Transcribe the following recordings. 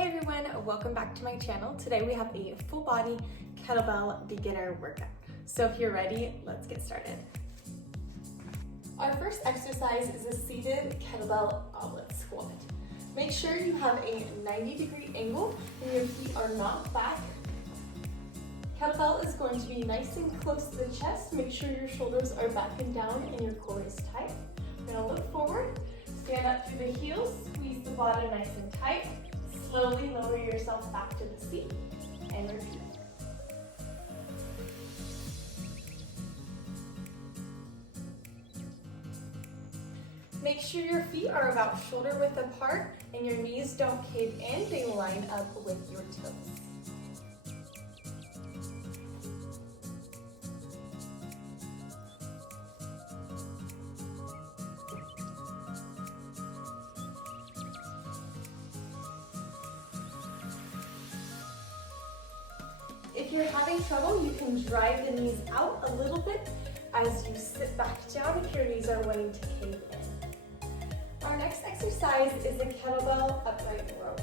Hey everyone, welcome back to my channel. Today we have a full body kettlebell beginner workout. So if you're ready, let's get started. Our first exercise is a seated kettlebell goblet squat. Make sure you have a 90-degree angle and your feet are not back. Kettlebell is going to be nice and close to the chest. Make sure your shoulders are back and down and your core is tight. You're gonna look forward, stand up through the heels, squeeze the bottom nice and tight. Slowly lower yourself back to the seat and repeat. Make sure your feet are about shoulder width apart and your knees don't cave in, they line up with your toes. If you're having trouble, you can drive the knees out a little bit as you sit back down if your knees are wanting to cave in. Our next exercise is a Kettlebell Upright Row.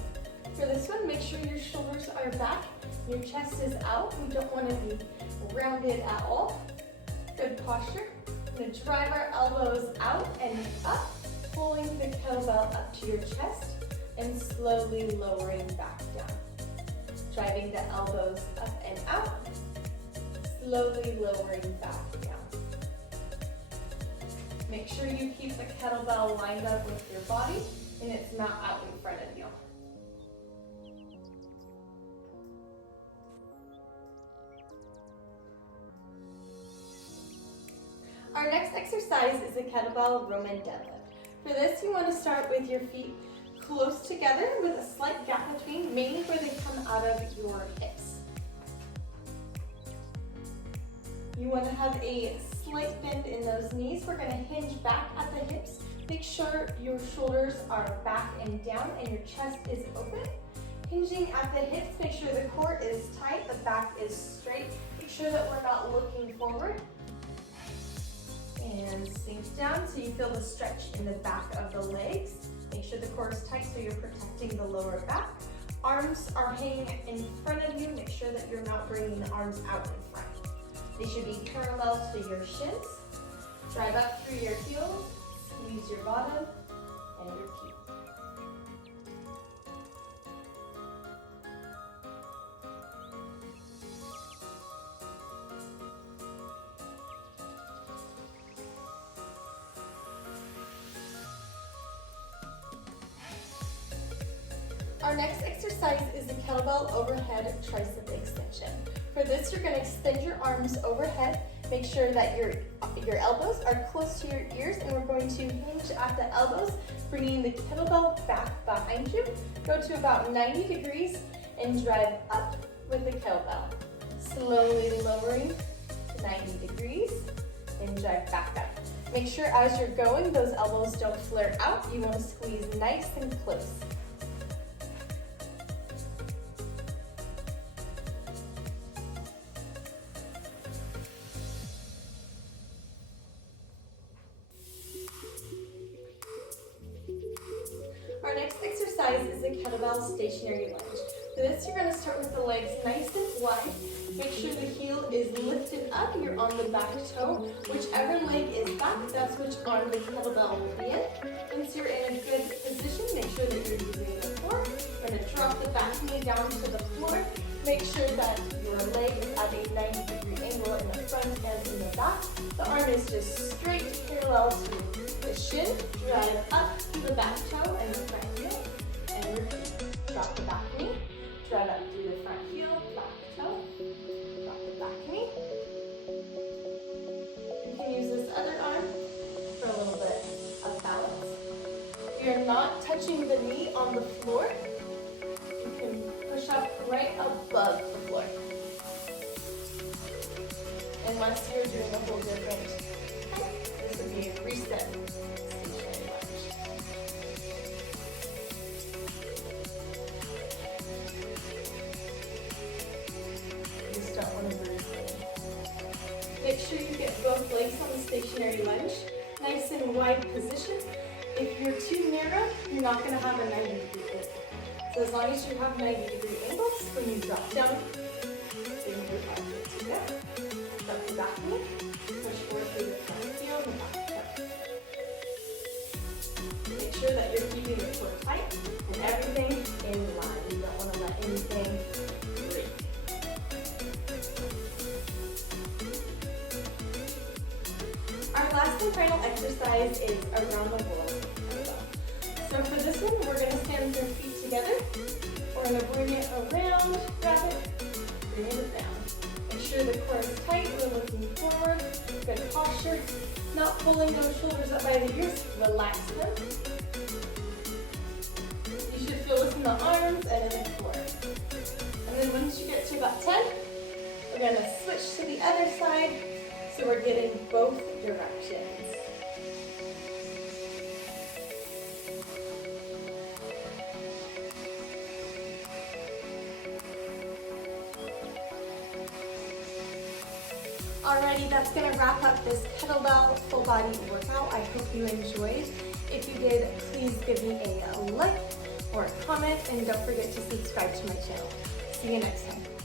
For this one, make sure your shoulders are back, your chest is out. We don't want to be rounded at all. Good posture. We're going to drive our elbows out and up, pulling the kettlebell up to your chest and slowly lowering back down. Driving the elbows up and out, slowly lowering back down. Make sure you keep the kettlebell lined up with your body and it's not out in front of you. Our next exercise is the Kettlebell Romanian deadlift. For this, you want to start with your feet close together with a slight gap between, mainly where they come out of your hips. You want to have a slight bend in those knees. We're going to hinge back at the hips. Make sure your shoulders are back and down and your chest is open. Hinging at the hips, make sure the core is tight, the back is straight. Make sure that we're not looking forward. And sink down so you feel the stretch in the back of the legs. Make sure the core is tight so you're protecting the lower back. Arms are hanging in front of you. Make sure that you're not bringing the arms out in front. They should be parallel to your shins. Drive up through your heels, squeeze your bottom, and repeat. Our next exercise is the kettlebell overhead tricep extension. For this, you're going to extend your arms overhead. Make sure that your elbows are close to your ears, and we're going to hinge at the elbows, bringing the kettlebell back behind you. Go to about 90 degrees and drive up with the kettlebell. Slowly lowering to 90 degrees and drive back up. Make sure as you're going, those elbows don't flare out. You want to squeeze nice and close. Our next exercise is a kettlebell stationary lunge. For this, you're going to start with the legs nice and wide. Make sure the heel is lifted up, you're on the back toe. Whichever leg is back, that's which arm the kettlebell will be in. Once you're in a good position, make sure that you're using the core. We're going to drop the back knee down to the floor. Make sure that your leg is at a 90-degree angle in the front and in the back. The arm is just straight parallel to the shin. Drive up to the back toe and the front heel, and repeat. Drop the back knee, drive up through the front heel, back toe, drop the back knee. You can use this other arm for a little bit of balance. If you're not touching the knee on the floor, you can push up right above the floor. Unless you're doing a whole different height, this would be a reset. Make sure you get both legs on the stationary lunge, nice and wide position. If you're too narrow, you're not going to have a 90-degree angle. So as long as you have 90-degree angles, when you drop down, bring your back foot together. Drop the back knee, push forward through the front heel and the back foot. Make sure that you're keeping the core tight and everything in line. You don't want to let anything break. Our last and final exercise is around the world. So for this one, we're going to stand with our feet together. We're going to bring it around, grab it, bring it down. Make sure the core is tight. We're looking forward. Good posture. Not pulling those shoulders up by the ears. Relax them. You should feel this in the arms and in the core. And then once you get to about 10, we're going to switch to the other side. So we're getting both directions. Alrighty, that's going to wrap up this kettlebell full body workout. I hope you enjoyed. If you did, please give me a like or a comment, and don't forget to subscribe to my channel. See you next time.